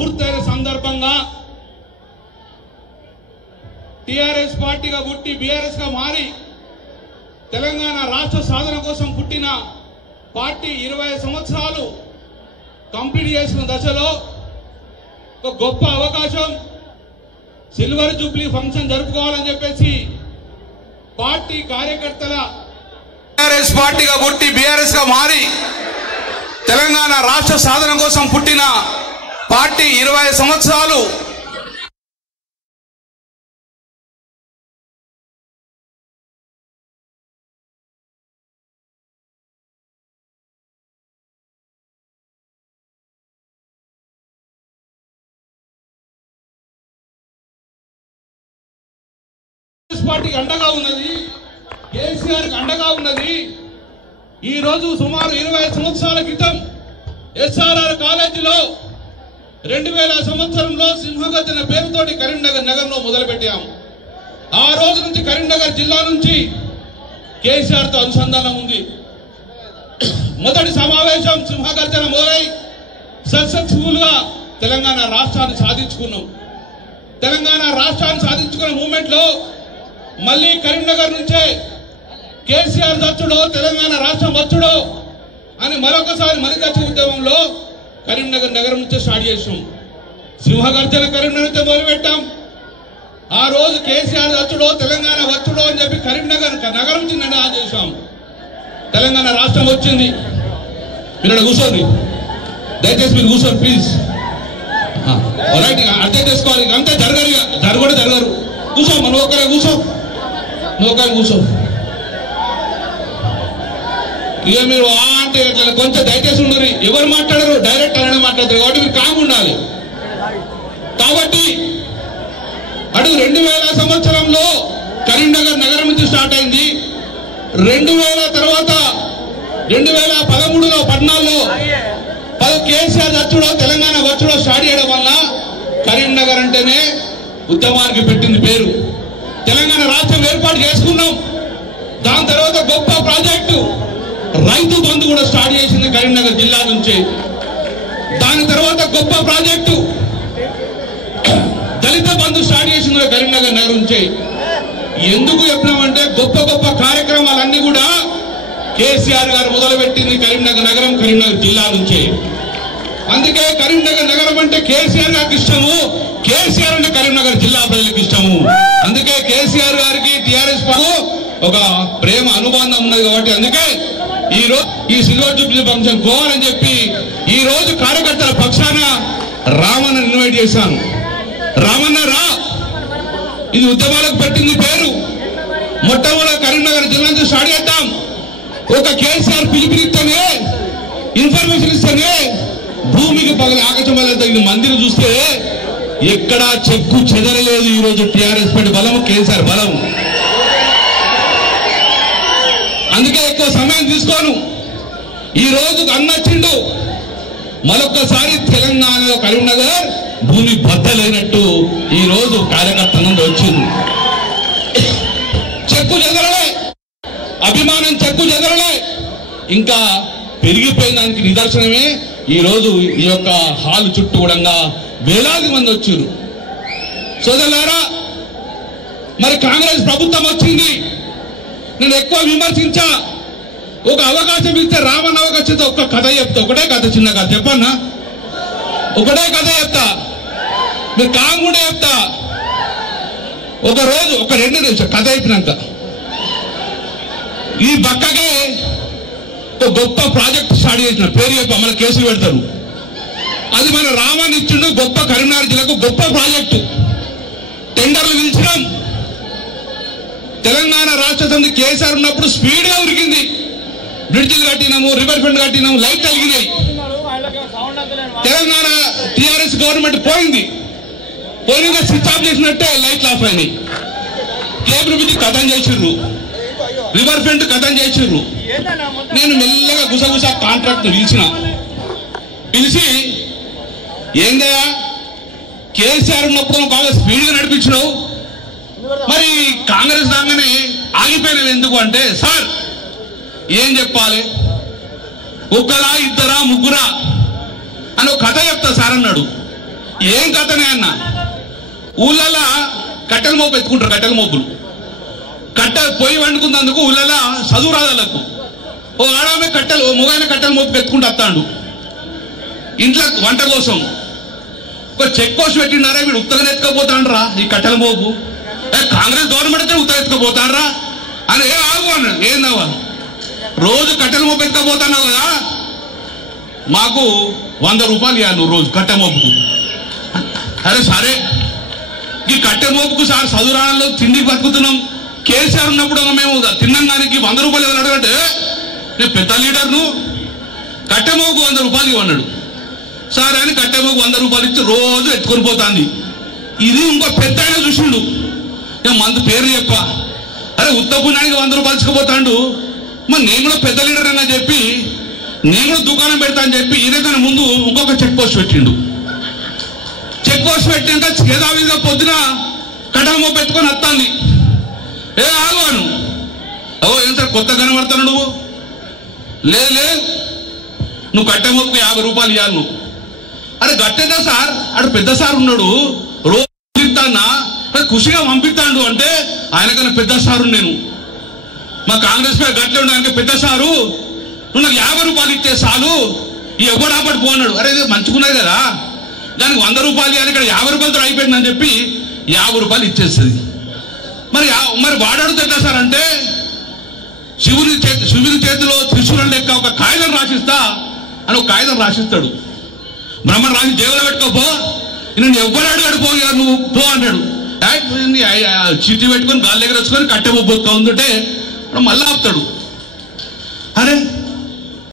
పూర్తయిన సందర్భంగా టిఆర్ఎస్ పార్టీగా పుట్టి బీఆర్ఎస్ గా మారి తెలంగాణ రాష్ట్ర సాధన కోసం పుట్టిన పార్టీ 20 సంవత్సరాలు కంప్లీట్ చేసిన దశలో ఒక గొప్ప అవకాశం సిల్వర్ జూబ్లీ ఫంక్షన్ జరుపుకోవాలని చెప్పేసి పార్టీ కార్యకర్తల టిఆర్ఎస్ పార్టీగా పుట్టి బీఆర్ఎస్ గా మారి తెలంగాణ రాష్ట్ర సాధన కోసం పుట్టిన పార్టీ 20 సంవత్సరాలు పార్టీకి అండగా ఉన్నది, కేసీఆర్ కి అండగా ఉన్నది. ఈ రోజు సుమారు 20 సంవత్సరాల క్రితం ఎస్ఆర్ఆర్ కాలేజీలో 2000 సంవత్సరంలో సింహగర్జన పేరుతోటి కరీంనగర్ నగరంలో మొదలుపెట్టాము. ఆ రోజు నుంచి కరీంనగర్ జిల్లా నుంచి కేసీఆర్ తో అనుసంధానం ఉంది. మొదటి సమావేశం సింహగర్జన మొదలై సక్సెస్ఫుల్ గా తెలంగాణ రాష్ట్రాన్ని సాధించుకున్నాం. తెలంగాణ రాష్ట్రాన్ని సాధించుకున్న మూమెంట్ లో మళ్ళీ కరీంనగర్ నుంచే కేసీఆర్ వచ్చుడో తెలంగాణ రాష్ట్రం వచ్చుడో అని మరొకసారి మరిదచ్చ ఉద్యమంలో కరీంనగర్ నగరం నుంచే స్టార్ట్ చేసాం. సింహగర్జన కరీంనగర్ నుంచే మొదలుపెట్టాం. ఆ రోజు కేసీఆర్ వచ్చుడో తెలంగాణ వచ్చుడో అని చెప్పి కరీంనగర్ నగరం నుంచి నినాదం చేశాం. తెలంగాణ రాష్ట్రం వచ్చింది. మీరు కూర్చోండి, దయచేసి మీరు కూర్చోండి ప్లీజ్. రైట్, అర్థం చేసుకోవాలి. అంతే జరగరు కూర్చో, నువ్వు ఒక్కరే కూర్చో, ఇక మీరు అంటే కొంచెం దయచేసి ఉండరు. ఎవరు మాట్లాడరు, డైరెక్ట్ అలానే మాట్లాడతారు కాబట్టి మీరు కామ్ ఉండాలి. కాబట్టి అడుగు 2000 సంవత్సరంలో కరీంనగర్ నగరం నుంచి స్టార్ట్ అయింది. 2000 తర్వాత 2013లో 14లో కేసీఆర్ వచ్చుడో తెలంగాణ వచ్చుడో స్టార్ట్ చేయడం వల్ల కరీంనగర్ అంటేనే ఉద్యమానికి పెట్టింది పేరు. తెలంగాణ రాష్ట్రం ఏర్పాటు చేసుకున్నాం. దాని తర్వాత గొప్ప ప్రాజెక్టు రైతు బంధు కూడా స్టార్ట్ చేసింది కరీంనగర్ జిల్లా నుంచి. దాని తర్వాత గొప్ప ప్రాజెక్టు దళిత బంధు స్టార్ట్ చేసింది కరీంనగర్ నగరం నుంచి. ఎందుకు చెప్పినామంటే గొప్ప గొప్ప కార్యక్రమాలన్నీ కూడా కేసీఆర్ గారు మొదలుపెట్టింది కరీంనగర్ నగరం, కరీంనగర్ జిల్లా నుంచి. అందుకే కరీంనగర్ నగరం అంటే కేసీఆర్ గారికి ఇష్టము, కేసీఆర్ అంటే కరీంనగర్ జిల్లా ప్రజలకు ఇష్టము. అందుకే కేసీఆర్ గారికి టిఆర్ఎస్ ఒక ప్రేమ అనుబంధం ఉన్నది. కాబట్టి అందుకే ఈ రోజు ఈ సిల్వర్ జూబ్లీ ఫంక్షన్ పోవాలని చెప్పి ఈ రోజు కార్యకర్తల పక్షాన రామన్న ఇన్వైట్ చేశాను. రామన్న రా, ఇది ఉద్యమాలకు పెట్టింది పేరు. మొట్టమొదటి కరీంనగర్ జిల్లా నుంచి స్టార్ట్ చేద్దాం. ఒక కేసీఆర్ పిలుపునిస్తేనే, ఇన్ఫర్మేషన్ ఇస్తేనే భూమికి పగలి ఆకాశం వల్ల మందిని చూస్తే ఎక్కడా చెక్కు చెదరలేదు. ఈ రోజు టిఆర్ఎస్ పార్టీ బలం, కేసీఆర్ బలం. అందుకే ఎక్కువ సమయం తీసుకోను. ఈ రోజు అన్నచ్చిండు మరొక్కసారి తెలంగాణలో కరీంనగర్ భూమి బద్దలైనట్టు ఈ రోజు కార్యకర్త నుండి వచ్చింది. చెక్కు చెదరలే, అభిమానం చెక్కు చెదరలే, ఇంకా పెరిగిపోయిన దానికి నిదర్శనమే ఈ రోజు ఈ యొక్క హాల్ చుట్టూ కూడా వేలాది మంది వచ్చారు. సోదరులారా, మరి కాంగ్రెస్ ప్రభుత్వం వచ్చింది, నేను ఎక్కువ విమర్శించా. ఒక అవకాశం ఇస్తే రామన్న అవకాశం ఒక్క కథ చెప్తా, ఒకటే కథ, చిన్న కథ చెప్పన్నా, ఒకటే కథ చెప్తా, మీరు కామ్ కూడా చెప్తా. ఒక రోజు ఒక 2 నిమిషాలు కథ అయిపోయినాక ఈ పక్కకే ఒక గొప్ప ప్రాజెక్ట్ స్టార్ట్ చేసిన పేరు చెప్పి మన కేసులు పెడతారు. అది మన రామాన్ని ఇచ్చిండు. గొప్ప కరీంనగర్ జిల్లాకు గొప్ప ప్రాజెక్టు. టెండర్లు పిలిచినాం. తెలంగాణ రాష్ట్ర సమితి కేసీఆర్ ఉన్నప్పుడు స్పీడ్ గా ఉరికింది. బ్రిడ్జిలు కట్టినాము, రివర్ ఫ్రంట్ కట్టినాము, లైట్ కలిగినాయి. తెలంగాణ టిఆర్ఎస్ గవర్నమెంట్ పోయింది, స్విచ్ ఆఫ్ చేసినట్టే లైట్లు ఆఫ్ అయినాయి. కేబుల్ బ్రిడ్జ్ కథం చేసిర్రు, రివర్ ఫ్రంట్ కథం చేసిర్రు. నేను మెల్లగా గుసగుస కాంట్రాక్ట్ పిలిచి ఏందయ్యా కేసీఆర్ ఉన్నప్పుడు బాగా స్పీడ్ గా నడిపించినావు, మరి కాంగ్రెస్ రాగానే ఆగిపోయినవి ఎందుకు అంటే, సార్ ఏం చెప్పాలి, ఒకరా ఇద్దరా ముగ్గురా అని ఒక కథ చెప్తా సార్ అన్నాడు. ఏం కథనే అన్న, ఊళ్ళలో కట్టెల మోపు ఎత్తుకుంటారు. కట్టెల మోపులు పొయ్యి వండుకున్నందుకు ఊళ్ళలో చదువు రాదాలకు ఓ ఆడమే ఓ మొగైన కట్టెల మోపు ఎత్తుకుంటూ వస్తాడు ఇంట్లో వంట కోసం. ఒక చెక్ పోస్ట్ పెట్టినారా, వీడు ఉత్తగా ఎత్తుకపోతాండ్రా ఈ కట్టెల మోపు. కాంగ్రెస్ గవర్నమెంట్ అయితే ఉత్తగా ఎత్తుకపోతాండ్రా అని ఆగు అన్నాడు. ఏందవ్వా రోజు కట్టెల మోపు ఎత్తుకపోతున్నావు కదా, మాకు 100 రూపాయలు ఇవ్వాలి నువ్వు రోజు కట్టె మోపుకు. అరే సరే, ఈ కట్టె మోపుకు సార్ చదువురాణంలో తిండికి బతుకుతున్నాం. కేసీఆర్ ఉన్నప్పుడు మేము తిన్నాం దానికి 100 రూపాయలు ఎవరు అడగంటే, నేను పెద్ద లీడర్ను, కట్టె మోపుకు 100 రూపాయలు ఇవ్వన్నాడు. సార్ అని కట్టె మోపుకు 100 రూపాయలు ఇచ్చి రోజు ఎత్తుకొని పోతాంది. ఇది ఇంకో పెద్ద ఆయన చూసిండు, ఇక మందు పేరు చెప్ప, అరే ఉత్తపుణ్యానికి 100 రూపాయలు ఇచ్చుకుపోతాడు, మరి నేను కూడా పెద్ద లీడర్ అని చెప్పి నేను కూడా దుకాణం పెడతా అని చెప్పి ఇదే ముందు ఇంకొక చెక్ పోస్ట్ పెట్టిండు. చెక్ పోస్ట్ పెట్టినాక చేదావిగా పొద్దున కట్టెల మోపు ఎత్తుకొని వస్తాంది. ఆగువాను ఏం సార్ కొత్త కనబడతాను నువ్వు? లేదు నువ్వు కట్టె మోపుకు 50 రూపాయలు ఇవ్వాలి నువ్వు. అరే గట్టేదా సార్, అక్కడ పెద్ద సార్ ఉన్నాడు, రోజు ఇస్తానా ఖుషిగా పంపిస్తాడు అంటే ఆయనకన్నా పెద్ద సారు నేను, మా కాంగ్రెస్ పై గట్లే ఉండడానికి పెద్ద సారు, నువ్వు నాకు 50 రూపాయలు ఇచ్చే చాలు, ఈ ఎవడు ఆపడి పోన్నాడు. అరే ఇది మంచుకున్నది కదా, దానికి 100 రూపాయలు ఇవ్వాలి, ఇక్కడ 50 రూపాయలతో అయిపోయిందని చెప్పి 50 రూపాయలు ఇచ్చేస్తుంది. మరి వాడాడుతుంది ఎట్లా సార్ అంటే, శివుని చేతిలో త్రిశూలం లెక్క ఒక కాగితం రాసిస్తా అని ఒక కాగితం రాసిస్తాడు. బ్రహ్మను రాసి జేబులో పెట్టుకోపో, నేను ఎవరు అడిగాడు పో నువ్వు పో అంటాడు. చీటీ పెట్టుకొని గాలి దగ్గర వచ్చుకొని కట్టె బొబ్బొక్క ఉందంటే మళ్ళీ ఆపుతాడు. అరే